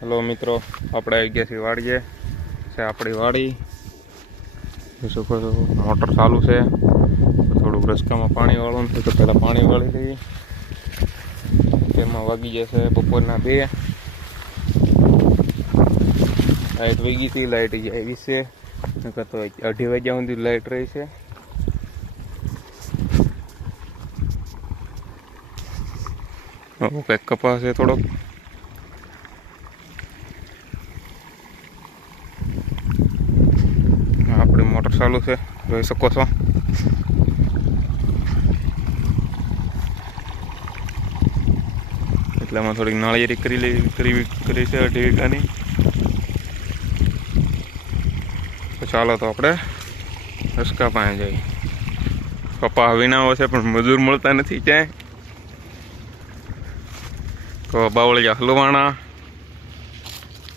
हेलो मित्रों, આપણે આવી ગયા છીએ વાડીએ છે આપણી વાડી। જોઈ શકો છો મોટર ચાલુ છે, થોડુંક રસ્કામાં પાણી વાળવું છે તો પહેલાં પાણી વાળી લઈએ। તેમાં વાગી જશે બપોરના 2। લાઇટ વહી ગઈ હતી, લાઇટ આવી છે, નકર તો 2:30 વાગ્યા સુધી લાઇટ રહી છે। કંઈક કપાસ છે થોડોક, આપણી મોટર ચાલુ છે જોઈ શકો છો। એટલામાં થોડીક નાળિયેરી કરી છે 2 વીઘાની। તો ચાલો તો આપણે રસ્કા પાસે જઈએ। કપા વીણાવો છે પણ મજૂર મળતા નથી ક્યાંય, તો બાવળિયા હલવાણા